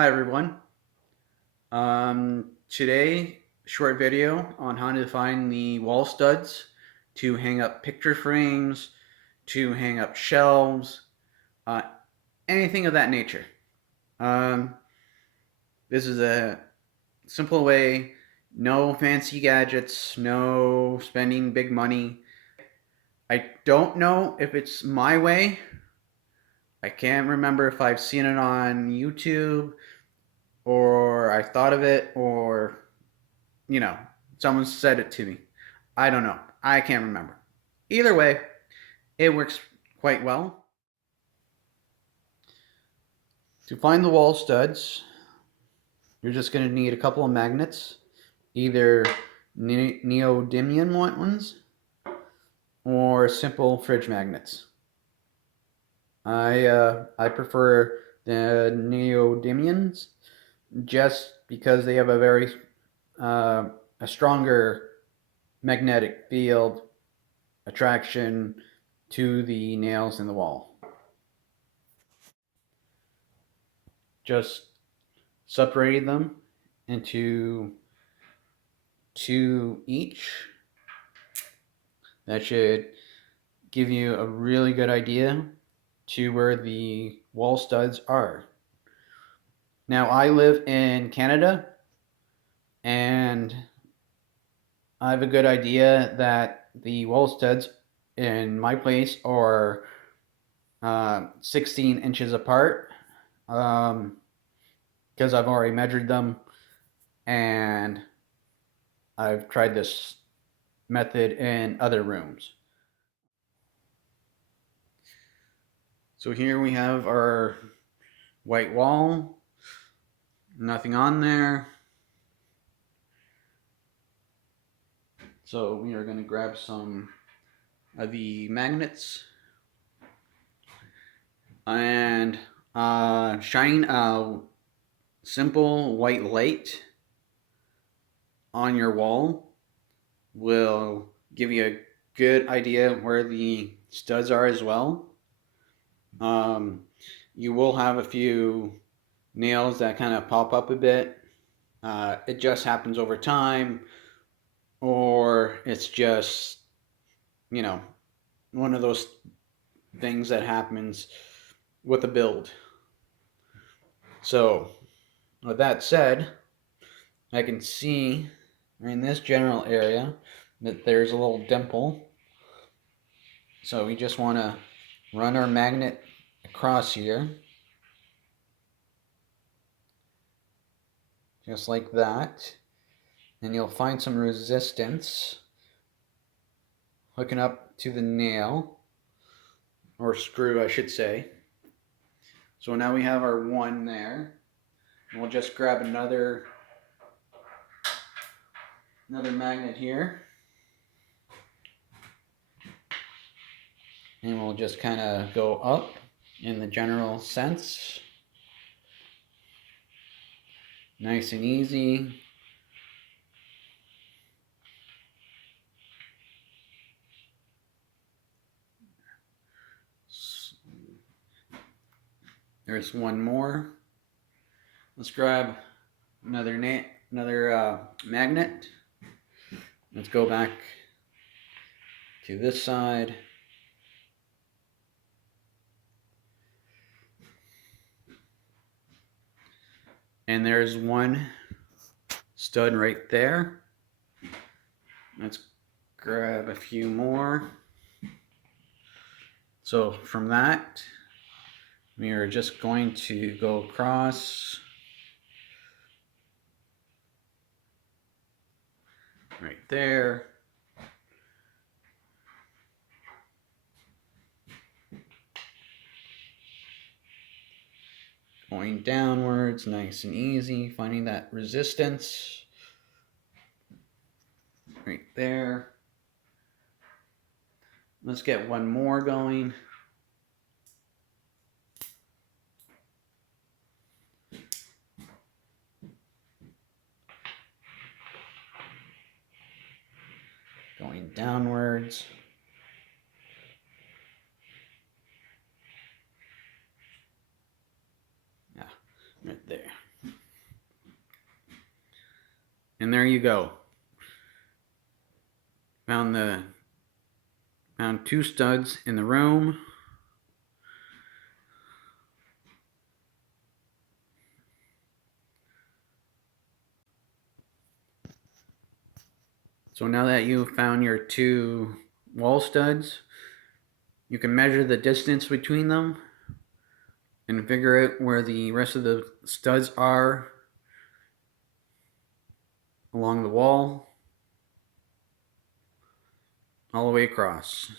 Hi everyone. Today, short video on how to find the wall studs to hang up picture frames, to hang up shelves, uh, anything of that nature. Um, this is a simple way, no fancy gadgets, no spending big money. I don't know if it's my way. I can't remember if I've seen it on YouTube or I thought of it or you know, someone said it to me. I don't know. I can't remember. Either way, it works quite well. To find the wall studs, you're just going to need a couple of magnets, either neodymium ones or simple fridge magnets. I prefer the neodymiums just because they have a very a stronger magnetic field attraction to the nails in the wall. Just separating them into two each. That should give you a really good idea to where the wall studs are. Now, I live in Canada, and I have a good idea that the wall studs in my place are 16 inches apart because I've already measured them and I've tried this method in other rooms. So here we have our white wall, nothing on there. So we are going to grab some of the magnets and shine a simple white light on your wall will give you a good idea where the studs are as well. You will have a few nails that kind of pop up a bit. It just happens over time, or it's just, you know, one of those things that happens with a build. So, with that said, I can see in this general area that there's a little dimple. So we just want to run our magnet across here, just like that. And you'll find some resistance hooking up to the nail, or screw I should say. So now we have our one there. And we'll just grab another magnet here. And we'll just kind of go up in the general sense. Nice and easy. There's one more. Let's grab another magnet. Let's go back to this side. And there's one stud right there. Let's grab a few more. So from that, we are just going to go across right there. Going downwards, nice and easy, finding that resistance right there. Let's get one more going. Going downwards. Yeah, right there. And there you go. Found two studs in the room. So now that you've found your two wall studs, you can measure the distance between them and figure out where the rest of the studs are along the wall all the way across.